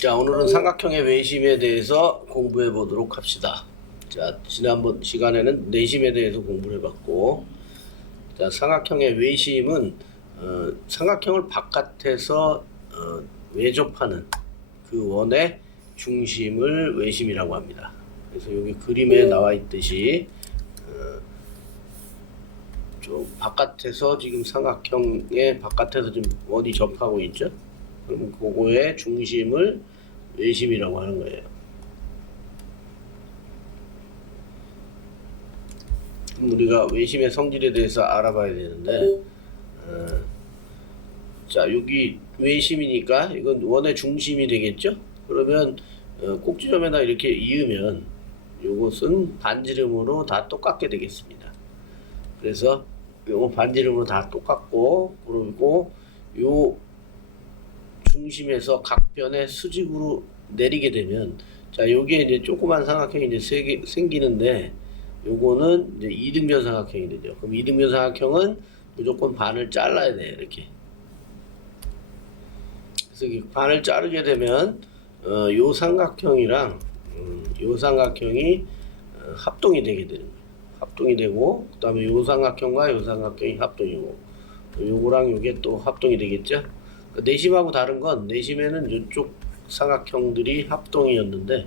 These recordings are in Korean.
자, 오늘은 삼각형의 외심에 대해서 공부해 보도록 합시다. 자, 지난번 시간에는 내심에 대해서 공부를 해봤고, 자, 삼각형의 외심은 삼각형을 바깥에서 외접하는 그 원의 중심을 외심이라고 합니다. 그래서 여기 그림에 나와 있듯이 좀 바깥에서 지금 삼각형의 바깥에서 지금 원이 접하고 있죠. 그럼 그거의 중심을 외심이라고 하는 거예요. 그럼 우리가 외심의 성질에 대해서 알아봐야 되는데, 자, 여기 외심이니까 이건 원의 중심이 되겠죠? 그러면 꼭지점에다 이렇게 이으면 이것은 반지름으로 다 똑같게 되겠습니다. 그래서 요거 반지름으로 다 똑같고, 그리고 요 중심에서 각 변에 수직으로 내리게 되면, 자, 여기에 이제 조그만 삼각형이 이제 생기는데, 요거는 이제 이등변 삼각형이 되죠. 그럼 이등변 삼각형은 무조건 반을 잘라야 돼요, 이렇게. 그래서 이 반을 자르게 되면, 요 삼각형이랑, 요 삼각형이 합동이 되게 되는 거예요. 합동이 되고, 그 다음에 요 삼각형과 요 삼각형이 합동이고, 요거랑 요게 또 합동이 되겠죠? 내심하고 다른 건, 내심에는 이쪽 삼각형들이 합동이었는데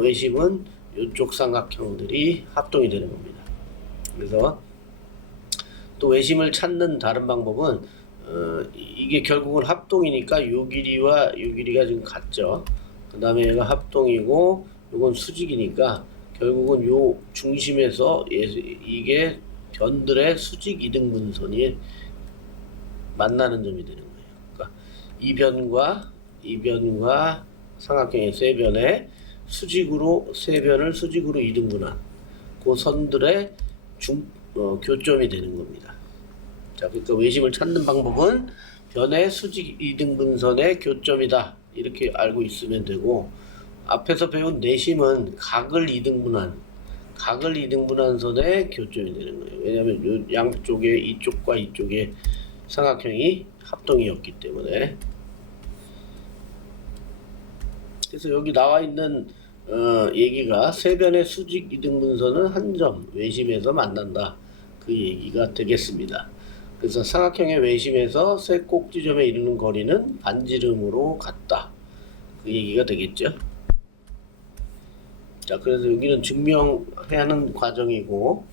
외심은 이쪽 삼각형들이 합동이 되는 겁니다. 그래서 또 외심을 찾는 다른 방법은 이게 결국은 합동이니까 요 길이와 요 길이가 지금 같죠. 그 다음에 얘가 합동이고 요건 수직이니까 결국은 요 중심에서 이게 변들의 수직 이등분선이 만나는 점이 되는 거예요. 이 변과 삼각형의 세 변에 수직으로 세 변을 수직으로 이등분한 그 선들의 교점이 되는 겁니다. 자, 그러니까 외심을 찾는 방법은 변의 수직 이등분선의 교점이다 이렇게 알고 있으면 되고, 앞에서 배운 내심은 각을 이등분한 선의 교점이 되는 거예요. 왜냐하면 요 양쪽에 이쪽과 이쪽에 삼각형이 합동이었기 때문에. 그래서 여기 나와 있는 얘기가 세 변의 수직 이등분선은 한 점 외심에서 만난다, 그 얘기가 되겠습니다. 그래서 삼각형의 외심에서 세 꼭지점에 이르는 거리는 반지름으로 같다, 그 얘기가 되겠죠. 자, 그래서 여기는 증명해야 하는 과정이고,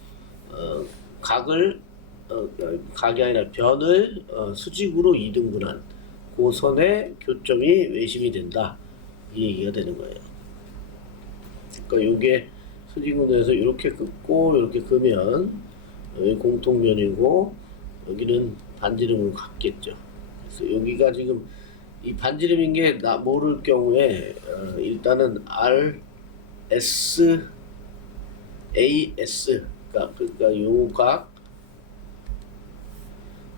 각이 아니라 변을 수직으로 이등분한 그 선의 교점이 외심이 된다, 이 얘기가 되는 거예요. 그러니까 요게 수직으로 해서 이렇게 긋고 이렇게 그으면 여기 공통변이고 여기는 반지름으로 같겠죠. 그래서 여기가 지금 이 반지름인 게 나 모를 경우에 일단은 R, S, AS, 그러니까 요 각,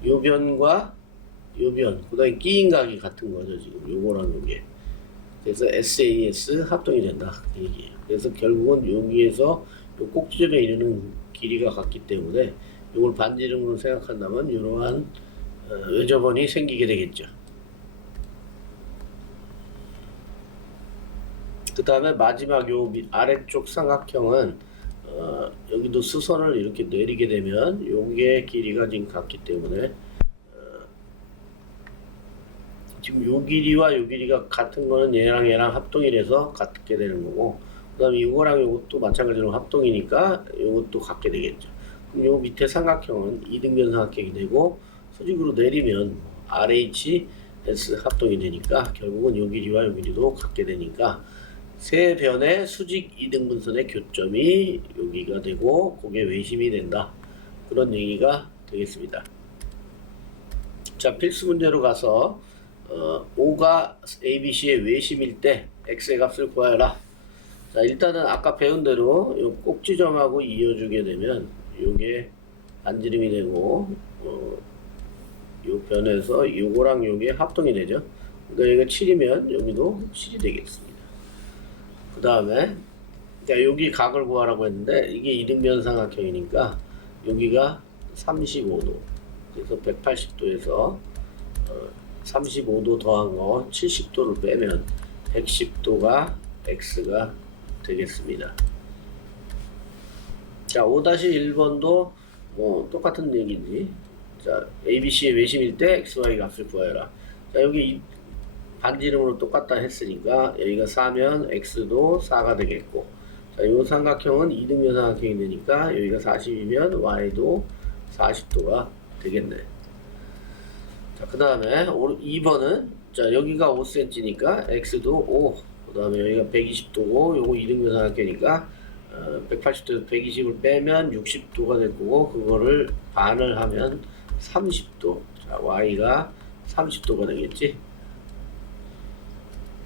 요 변과 요 변, 그 다음에 끼인 각이 같은 거죠. 지금 요거랑 요게. 그래서 SAS 합동이 된다, 그 얘기예요. 그래서 결국은 여기에서 요 꼭지점에 이르는 길이가 같기 때문에 이걸 반지름으로 생각한다면 이러한 외접원이 생기게 되겠죠. 그 다음에 마지막 요 아래쪽 삼각형은 여기도 수선을 이렇게 내리게 되면 요게 길이가 지금 같기 때문에 지금 요 길이와 요 길이가 같은 거는 얘랑 합동이 돼서 같게 되는 거고, 그 다음에 이거랑 이것도 마찬가지로 합동이니까 이것도 같게 되겠죠. 그럼 요 밑에 삼각형은 이등변 삼각형이 되고 수직으로 내리면 RHS 합동이 되니까 결국은 요 길이와 요 길이도 같게 되니까 세 변의 수직 이등분선의 교점이 여기가 되고 그게 외심이 된다, 그런 얘기가 되겠습니다. 자, 필수 문제로 가서 O가 ABC의 외심일 때 X의 값을 구하여라. 자, 일단은 아까 배운 대로 요 꼭지점하고 이어주게 되면 요게 반지름이 되고 요 변에서 요거랑 요게 합동이 되죠. 그러니까 여기가 7이면 여기도 7이 되겠습니다. 그 다음에 여기 각을 구하라고 했는데 이게 이등변 삼각형이니까 여기가 35도, 그래서 180도에서 35도 더한 거 70도를 빼면 110도가 x가 되겠습니다. 자, 5-1번도 뭐 똑같은 얘기지. 자, ABC의 외심일 때 XY 값을 구하여라. 자, 여기 반지름으로 똑같다 했으니까 여기가 4면 X도 4가 되겠고, 자, 이 삼각형은 이등변 삼각형이 되니까 여기가 40이면 Y도 40도가 되겠네. 자, 그 다음에 2번은 자, 여기가 5cm니까 X도 5, 그 다음에 여기가 120도고 요거 이등변 삼각형이니까 180도에서 120을 빼면 60도가 될 거고, 그거를 반을 하면 30도. 자, Y가 30도가 되겠지.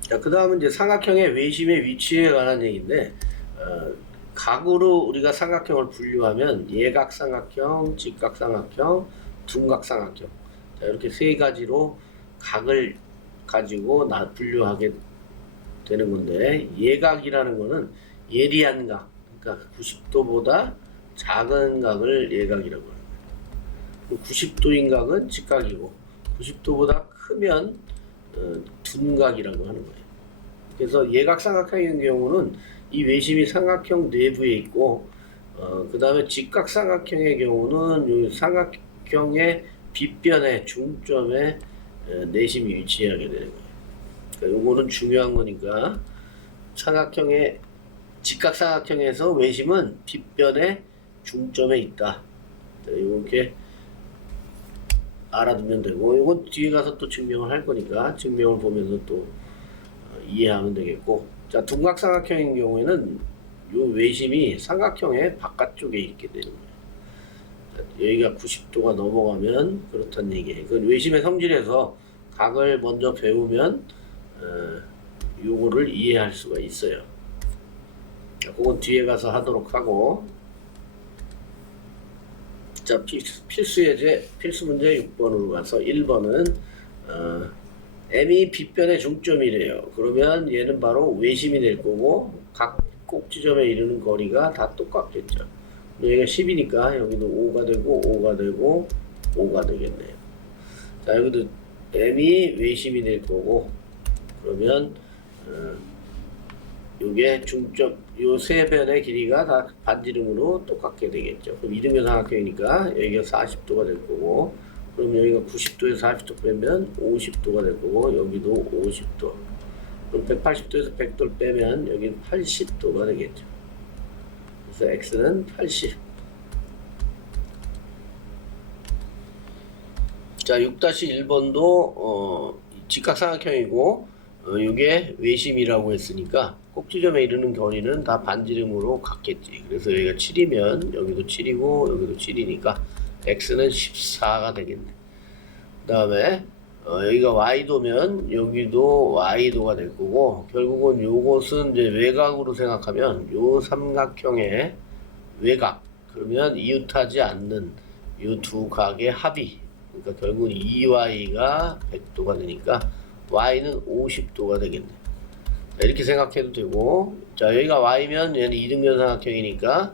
자, 그 다음은 이제 삼각형의 외심의 위치에 관한 얘기인데, 각으로 우리가 삼각형을 분류하면 예각삼각형, 직각삼각형, 둔각삼각형. 자, 이렇게 세 가지로 각을 가지고 분류하게 되는 건데, 예각이라는 거는 예리한 각, 그러니까 90도보다 작은 각을 예각이라고 합니다. 90도인 각은 직각이고 90도보다 크면 둔각이라고 하는 거예요. 그래서 예각삼각형의 경우는 이 외심이 삼각형 내부에 있고, 그 다음에 직각삼각형의 경우는 이 삼각형의 빗변의 중점에 내심이 위치하게 되는 거예요. 그러니까 요거는 중요한 거니까, 삼각형의 직각삼각형에서 외심은 빗변의 중점에 있다. 이렇게 알아두면 되고, 이건 뒤에 가서 또 증명을 할 거니까 증명을 보면서 또 이해하면 되겠고, 자, 둔각삼각형인 경우에는 이 외심이 삼각형의 바깥쪽에 있게 되는 거예요. 자, 여기가 90도가 넘어가면 그렇다는 얘기예요. 그 외심의 성질에서 각을 먼저 배우면 요거를 이해할 수가 있어요. 자, 그건 뒤에 가서 하도록 하고, 자, 필수 예제, 필수 문제 6번으로 가서 1번은 M이 빗변의 중점이래요. 그러면 얘는 바로 외심이 될 거고, 각 꼭지점에 이르는 거리가 다 똑같겠죠. 여기가 10이니까 여기도 5가 되고 5가 되고 5가 되겠네요. 자, 여기도 M이 외심이 될 거고, 그러면 요게 중점, 요 세 변의 길이가 다 반지름으로 똑같게 되겠죠. 그럼 이등변 삼각형이니까 여기가 40도가 될 거고, 그럼 여기가 90도에서 40도 빼면 50도가 될 거고, 여기도 50도. 그럼 180도에서 100도를 빼면 여기는 80도가 되겠죠. 그래서 X는 80. 자, 6-1번도 직각삼각형이고, 이게 외심이라고 했으니까 꼭지점에 이르는 거리는 다 반지름으로 같겠지. 그래서 여기가 7이면 여기도 7이고 여기도 7이니까 X는 14가 되겠네. 그 다음에 여기가 Y도면 여기도 Y도가 될 거고, 결국은 요것은 이제 외곽으로 생각하면 요 삼각형의 외곽, 그러면 이웃하지 않는 요 두 각의 합이, 그러니까 결국은 2Y가 100도가 되니까 Y는 50도가 되겠네. 자, 이렇게 생각해도 되고, 자, 여기가 Y면 얘는 이등변 삼각형이니까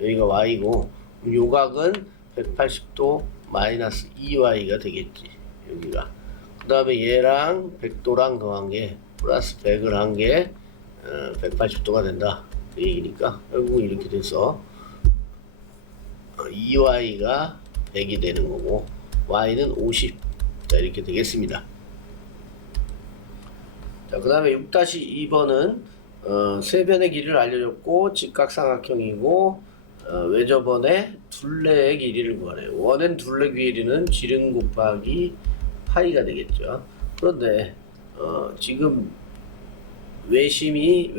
여기가 Y고, 요 각은 180도 마이너스 2Y가 되겠지, 여기가. 그 다음에 얘랑 100도랑 더한 게 플러스 100을 한 게 180도가 된다, 그 얘기니까 결국 이렇게 돼서 2Y가 100이 되는 거고 Y는 50. 자, 이렇게 되겠습니다. 자, 그 다음에 6-2번은 세 변의 길이를 알려줬고 직각삼각형이고, 외접원의 둘레의 길이를 구하래요. 원엔 둘레 길이는 지름 곱하기 파이가 되겠죠. 그런데 지금 외심이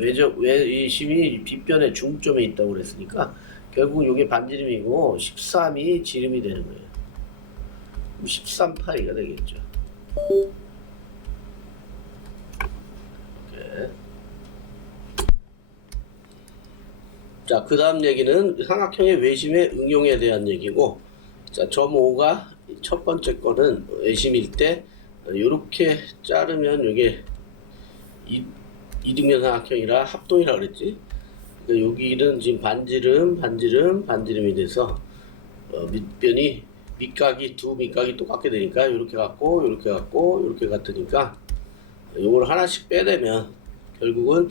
빗변의 중점에 있다고 그랬으니까 결국 이게 반지름이고 13이 지름이 되는 거예요. 13파이가 되겠죠. 이렇게. 자, 그 다음 얘기는 삼각형의 외심의 응용에 대한 얘기고, 자, 점 5가 첫 번째 거는 외심일 때 요렇게 자르면 이게 이등변 삼각형이라 합동이라 그랬지. 그러니까 여기는 지금 반지름이 돼서 밑변이 두 밑각이 똑같게 되니까 이렇게 같고 이렇게 같고 이렇게 같으니까 요걸 하나씩 빼내면 결국은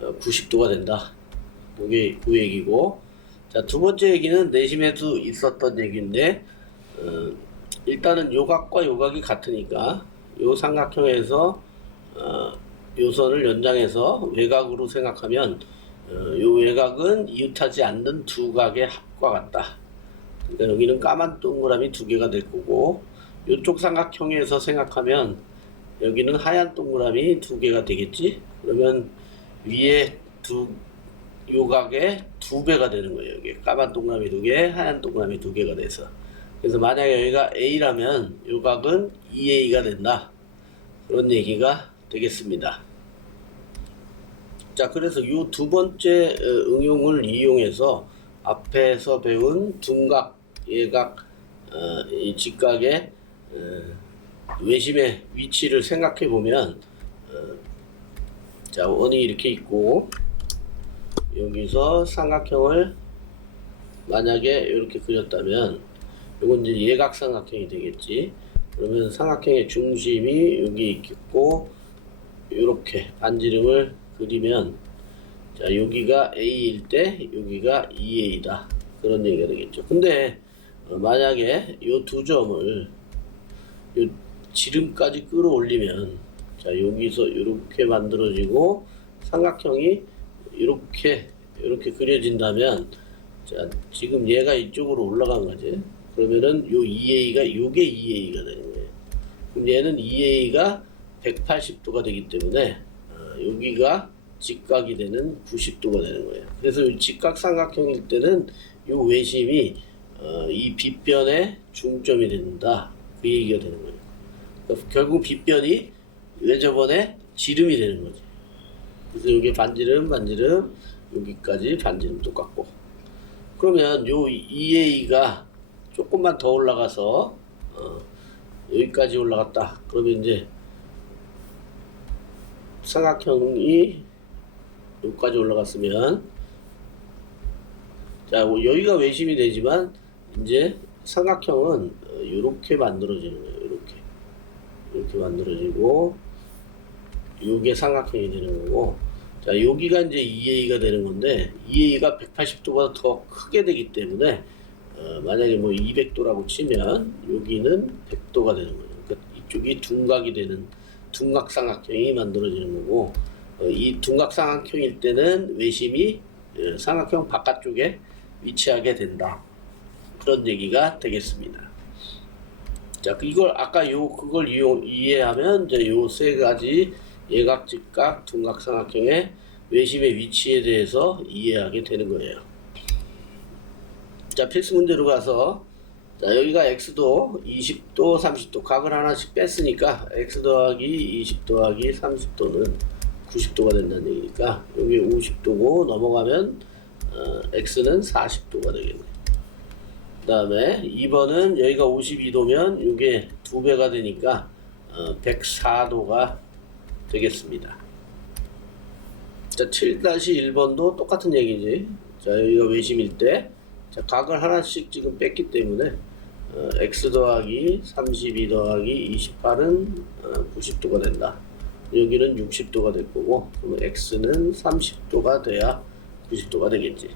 90도가 된다. 이게 그 얘기고, 자, 두 번째 얘기는 내심에도 있었던 얘기인데, 일단은 요각과 요각이 같으니까 요 삼각형에서 요 선을 연장해서 외곽으로 생각하면 요 외곽은 이웃하지 않는 두 각의 합과 같다. 그러니까 여기는 까만 동그라미 두 개가 될 거고, 요쪽 삼각형에서 생각하면 여기는 하얀 동그라미 두 개가 되겠지. 그러면 위에 요각의 두 배가 되는 거예요. 여기 까만 동그라미 두 개, 하얀 동그라미 두 개가 돼서. 그래서 만약에 여기가 A라면 요각은 2A가 된다. 그런 얘기가 되겠습니다. 자, 그래서 이 두 번째 응용을 이용해서 앞에서 배운 둔각, 예각, 이 직각의 외심의 위치를 생각해 보면, 자, 원이 이렇게 있고, 여기서 삼각형을 만약에 이렇게 그렸다면, 이건 이제 예각 삼각형이 되겠지. 그러면 삼각형의 중심이 여기 있겠고, 이렇게 반지름을 그리면, 자, 여기가 A일 때 여기가 2A다. 그런 얘기가 되겠죠. 근데 만약에 이 두 점을 요 지름까지 끌어올리면, 자, 여기서 이렇게 만들어지고 삼각형이 이렇게 그려진다면, 자, 지금 얘가 이쪽으로 올라간 거지. 그러면은 요 2A가 요게 2A가 되는 거예요. 그럼 얘는 2A가 180도가 되기 때문에 여기가 직각이 되는 90도가 되는 거예요. 그래서 이 직각 삼각형일 때는 요 외심이 이 빗변의 중점이 된다. 그 얘기가 되는 거예요. 그러니까 결국 빗변이 외접원의 지름이 되는 거지. 그래서 여기 반지름, 여기까지 반지름 똑같고. 그러면 요 2A가 조금만 더 올라가서 여기까지 올라갔다. 그러면 이제 삼각형이 여기까지 올라갔으면, 자, 여기가 외심이 되지만 이제 삼각형은 이렇게 만들어지는 거예요. 이렇게 만들어지고, 요게 삼각형이 되는 거고, 자, 여기가 이제 2A가 되는 건데, 2A가 180도보다 더 크게 되기 때문에 만약에 뭐 200도라고 치면 여기는 100도가 되는 거예요. 그러니까 이쪽이 둔각이 되는 둔각 삼각형이 만들어지는 거고, 이 둔각 삼각형일 때는 외심이 삼각형 바깥쪽에 위치하게 된다. 그런 얘기가 되겠습니다. 자, 이걸 아까 그걸 이해하면 이제 요 세 가지 예각, 직각, 둔각 삼각형의 외심의 위치에 대해서 이해하게 되는 거예요. 자, 필수 문제로 가서, 자, 여기가 x도 20도, 30도 각을 하나씩 뺐으니까 x 더하기 20 더하기 30도는 90도가 된다는 얘기니까 여기 50도고 넘어가면 x는 40도가 되겠네. 그 다음에 2번은 여기가 52도면 이게 2배가 되니까 104도가 되겠습니다. 자, 7-1번도 똑같은 얘기지. 자, 여기가 외심일 때, 자, 각을 하나씩 지금 뺐기 때문에 x 더하기 32 더하기 28은 90도가 된다. 여기는 60도가 될 거고, 그러면 x는 30도가 돼야 90도가 되겠지.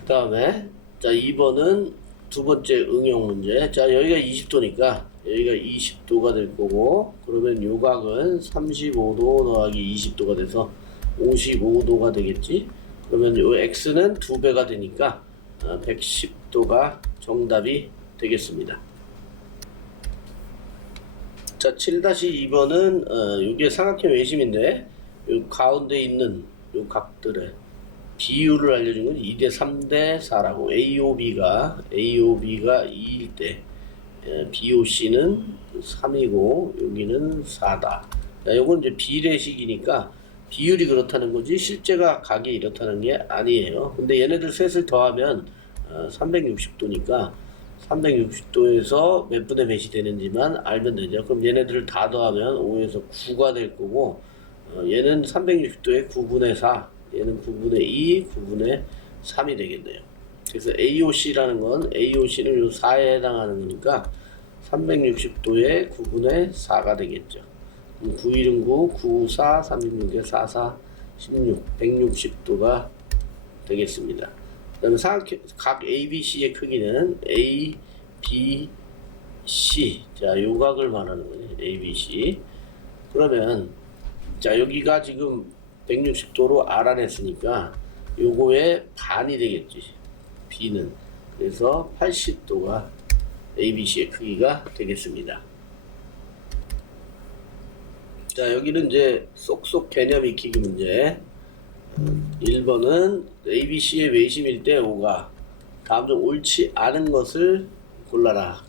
그 다음에, 자, 2번은 두 번째 응용 문제. 자, 여기가 20도니까 여기가 20도가 될 거고, 그러면 요 각은 35도 더하기 20도가 돼서 55도가 되겠지. 그러면 요 x는 2배가 되니까 110도가 정답이 되겠습니다. 자, 7-2번은 이게 삼각형 외심인데 요 가운데 있는 요 각들의 비율을 알려준 건 2:3:4라고. AOB가 2일 때 BOC는 3이고 여기는 4다. 자, 요건 이제 비례식이니까 비율이 그렇다는 거지 실제가 각이 이렇다는 게 아니에요. 근데 얘네들 셋을 더하면 360도니까 360도에서 몇 분의 몇이 되는지만 알면 되죠. 그럼 얘네들을 다 더하면 5에서 9가 될 거고, 얘는 360도에 9분의 4, 얘는 9분의 2, 9분의 3이 되겠네요. 그래서 AOC라는 건 AOC는 요 4에 해당하는 거니까 360도에 9분의 4가 되겠죠. 9일은 9, 9, 4, 36에 4, 4, 16, 160도가 되겠습니다. 그 다음에 각 ABC의 크기는 A, B, C. 자, 요 각을 말하는 거예요. ABC. 그러면, 자, 여기가 지금 160도로 알아냈으니까 요거의 반이 되겠지. B는. 그래서 80도가 ABC의 크기가 되겠습니다. 자, 여기는 이제 쏙쏙 개념 익히기 문제. 1번은 ABC의 외심일 때 5가 다음 중 옳지 않은 것을 골라라.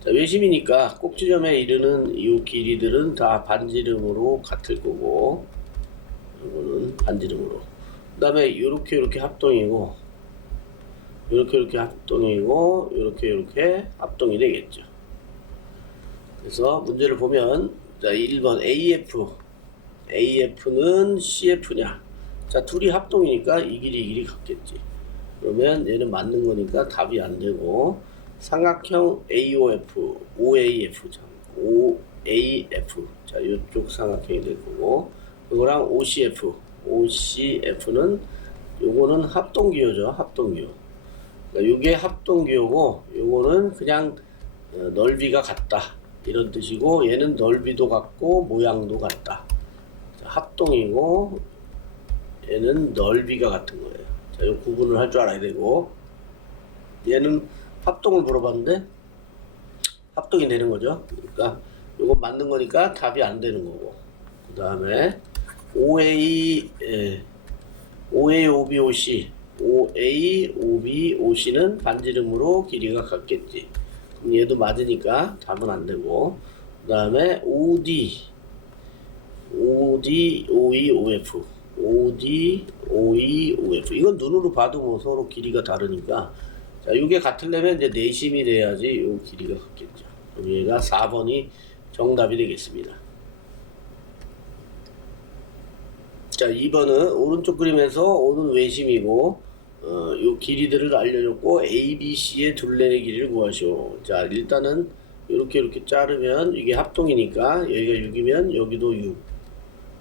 자, 외심이니까 꼭지점에 이르는 이 길이들은 다 반지름으로 같을 거고, 이거는 반지름으로. 그 다음에 요렇게 합동이고, 요렇게 합동이고, 요렇게 합동이 되겠죠. 그래서 문제를 보면, 자, 1번 AF는 CF냐? 자, 둘이 합동이니까 이 길이 같겠지. 그러면 얘는 맞는 거니까 답이 안 되고, 삼각형 AOF, OAF, 자, 이쪽 삼각형이 될 거고, 이거랑 OCF는 요거는 합동기호죠, 합동기호. 그러니까 요게 합동기호고, 요거는 그냥 넓이가 같다 이런 뜻이고, 얘는 넓이도 같고 모양도 같다. 자, 합동이고, 얘는 넓이가 같은 거예요. 자, 요 구분을 할 줄 알아야 되고, 얘는 합동을 물어봤는데 합동이 되는 거죠. 그러니까 요거 맞는 거니까 답이 안 되는 거고, 그 다음에 OA, OB, OC는 반지름으로 길이가 같겠지. 그럼 얘도 맞으니까 답은 안 되고, 그 다음에 OD, OE, OF. 이건 눈으로 봐도 뭐 서로 길이가 다르니까, 자, 이게 같으려면 이제 내심이 돼야지 요 길이가 같겠죠. 그럼 얘가 4번이 정답이 되겠습니다. 자, 2번은 오른쪽 그림에서 오는 외심이고, 요 길이들을 알려줬고, ABC의 둘레의 길이를 구하시오. 자, 일단은 이렇게 자르면 이게 합동이니까 여기가 6이면 여기도 6.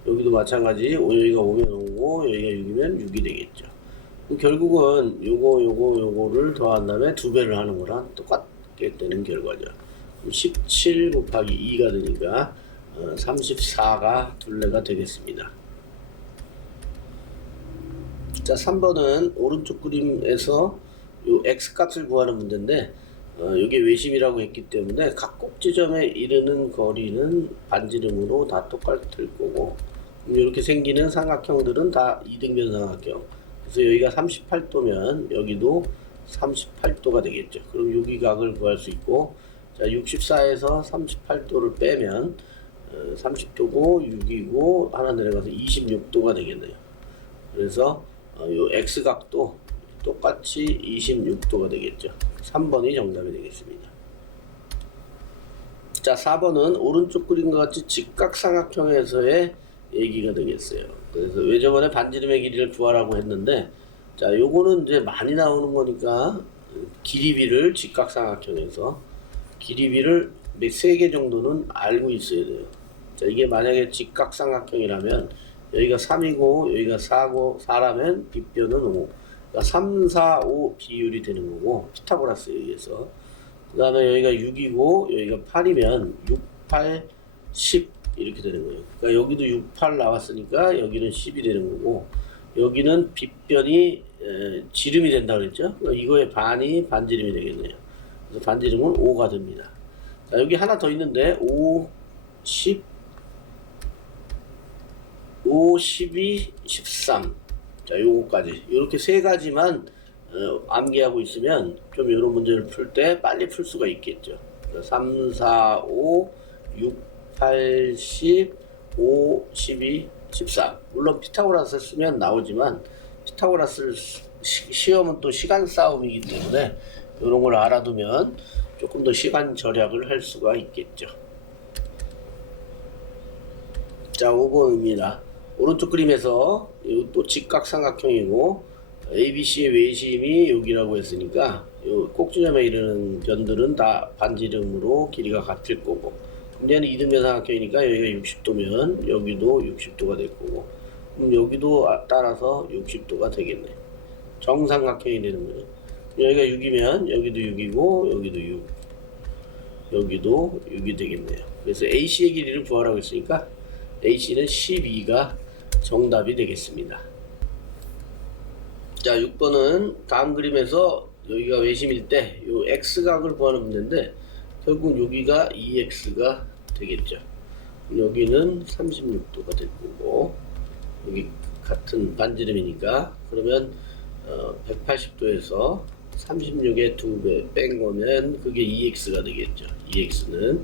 여기도 마찬가지. 여기가 5면 5고 여기가 6이면 6이 되겠죠. 결국은 요거를 더한 다음에 2배를 하는 거랑 똑같게 되는 결과죠. 17 곱하기 2가 되니까 34가 둘레가 되겠습니다. 자, 3번은 오른쪽 그림에서 요 x값을 구하는 문제인데, 이게 외심이라고 했기 때문에 각 꼭지점에 이르는 거리는 반지름으로 다 똑같을 거고, 이렇게 생기는 삼각형들은 다 이등변 삼각형. 그래서 여기가 38도면 여기도 38도가 되겠죠. 그럼 여기 각을 구할 수 있고, 자, 64에서 38도를 빼면 30도고 6이고 하나 내려가서 26도가 되겠네요. 그래서 요 x각도 똑같이 26도가 되겠죠. 3번이 정답이 되겠습니다. 자, 4번은 오른쪽 그림과 같이 직각삼각형에서의 얘기가 되겠어요. 그래서 왜 저번에 반지름의 길이를 구하라고 했는데, 자, 요거는 이제 많이 나오는 거니까 길이비를 직각삼각형에서 길이비를 3개 정도는 알고 있어야 돼요. 자, 이게 만약에 직각삼각형이라면 여기가 3이고 여기가 4라면 빗변은 5. 그러니까 3, 4, 5 비율이 되는 거고, 피타고라스에 의해서. 그 다음에 여기가 6이고 여기가 8이면 6, 8, 10 이렇게 되는 거예요. 그러니까 여기도 6, 8 나왔으니까 여기는 10이 되는 거고, 여기는 빗변이 지름이 된다고 그랬죠. 그러니까 이거의 반이 반지름이 되겠네요. 그래서 반지름은 5가 됩니다. 자, 여기 하나 더 있는데 5, 10, 5, 12, 13. 자, 요거까지. 이렇게 세 가지만 암기하고 있으면 좀 이런 문제를 풀 때 빨리 풀 수가 있겠죠. 3, 4, 5, 6, 8, 10, 5, 12, 14. 물론 피타고라스 쓰면 나오지만, 피타고라스 시험은 또 시간 싸움이기 때문에 이런 걸 알아두면 조금 더 시간 절약을 할 수가 있겠죠. 자, 5번입니다. 오른쪽 그림에서 또 직각삼각형이고 ABC의 외심이 여기라고 했으니까 요 꼭지점에 이르는 변들은 다 반지름으로 길이가 같을 거고, 문제는 이등변 삼각형이니까 여기가 60도면 여기도 60도가 될 거고, 그럼 여기도 따라서 60도가 되겠네. 정삼각형이 되는 거죠. 여기가 6이면 여기도 6이고 여기도 6, 여기도 6이 되겠네요. 그래서 AC의 길이를 구하라고 했으니까 AC는 12가 정답이 되겠습니다. 자, 6번은 다음 그림에서 여기가 외심일 때 요 X각을 구하는 문제인데 결국 여기가 2X가 되겠죠. 여기는 36도가 될 거고 여기 같은 반지름이니까 그러면 180도에서 36의 2배 뺀 거는 그게 2X가 되겠죠. 2X는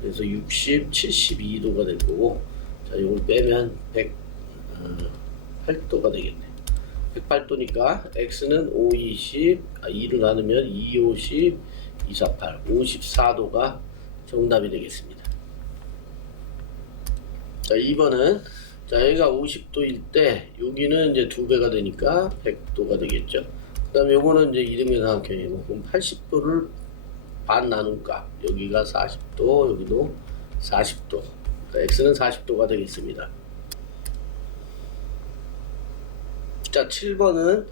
그래서 60, 72도가 될 거고, 자, 이걸 빼면 108도가 되겠네. 108도니까 X는 5, 20, 2로 나누면 2, 50, 2, 4, 8, 54도가 정답이 되겠습니다. 자, 2번은 자, 여기가 50도일 때 여기는 이제 2배가 되니까 100도가 되겠죠. 그 다음에 요거는 이제 이등변 삼각형이고, 그럼 80도를 반 나눈 값, 여기가 40도, 여기도 40도. 그러니까 X는 40도가 되겠습니다. 자, 7번은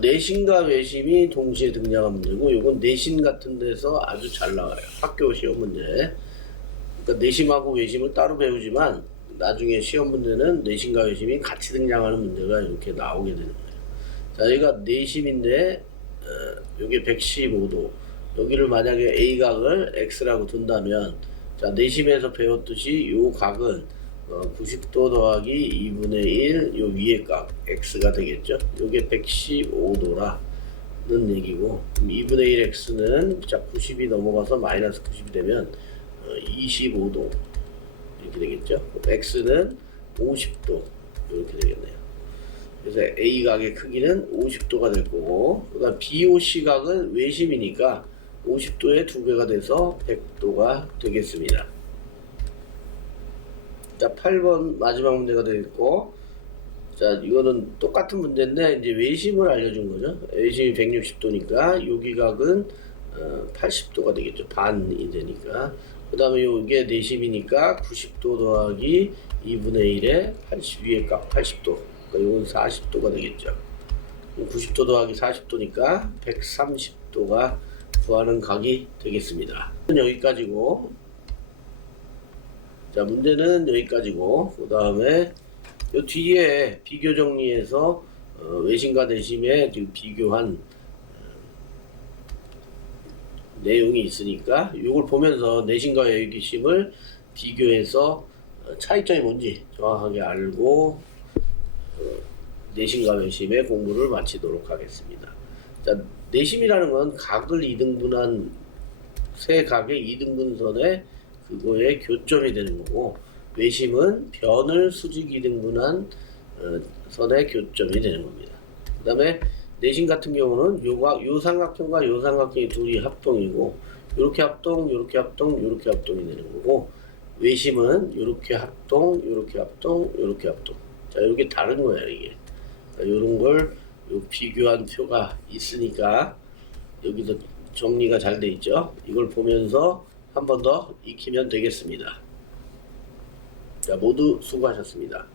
내심과 외심이 동시에 등장한 문제고, 이건 내심 같은 데서 아주 잘 나와요. 학교 시험 문제. 그러니까 내심하고 외심을 따로 배우지만 나중에 시험 문제는 내심과 외심이 같이 등장하는 문제가 이렇게 나오게 되는 거예요. 자, 여기가 내심인데 여기 115도, 여기를 만약에 A각을 X라고 둔다면, 자, 내심에서 배웠듯이 요 각은 90도 더하기 2분의 1 요 위에 각 X가 되겠죠. 요게 115도라는 얘기고, 2분의 1 X는 자 90이 넘어가서 마이너스 90이 되면 25도 이렇게 되겠죠. X는 50도 이렇게 되겠네요. 그래서 A각의 크기는 50도가 될 거고, 그 다음 BOC 각은 외심이니까 50도의 2배가 돼서 100도가 되겠습니다. 자, 8번 마지막 문제가 되겠고, 자, 이거는 똑같은 문제인데 이제 외심을 알려준 거죠. 외심이 160도니까 여기 각은 80도가 되겠죠. 반이 되니까. 그 다음에 이게 내심이니까 90도 더하기 2분의 1에 80 위에 값 80도. 그러니까 이건 40도가 되겠죠. 90도 더하기 40도니까 130도가 구하는 각이 되겠습니다. 여기까지고, 자, 문제는 여기까지고, 그 다음에 요 뒤에 비교 정리해서 외심과 내심에 지금 비교한 내용이 있으니까 이걸 보면서 내심과 외심을 비교해서 차이점이 뭔지 정확하게 알고 내심과 외심의 공부를 마치도록 하겠습니다. 자, 내심이라는 건 각을 2등분한 세 각의 2등분선의 그거의 교점이 되는 거고, 외심은 변을 수직 2등분한 선의 교점이 되는 겁니다. 그 다음에 내심 같은 경우는 요 삼각형과 요 삼각형이 둘이 합동이고, 요렇게 합동, 요렇게 합동, 요렇게 합동이 되는 거고, 외심은 요렇게 합동, 요렇게 합동, 요렇게 합동. 자, 이렇게 다른 거예요, 이게. 요런 걸 요 비교한 표가 있으니까 여기서 정리가 잘 돼 있죠. 이걸 보면서 한 번 더 익히면 되겠습니다. 자, 모두 수고하셨습니다.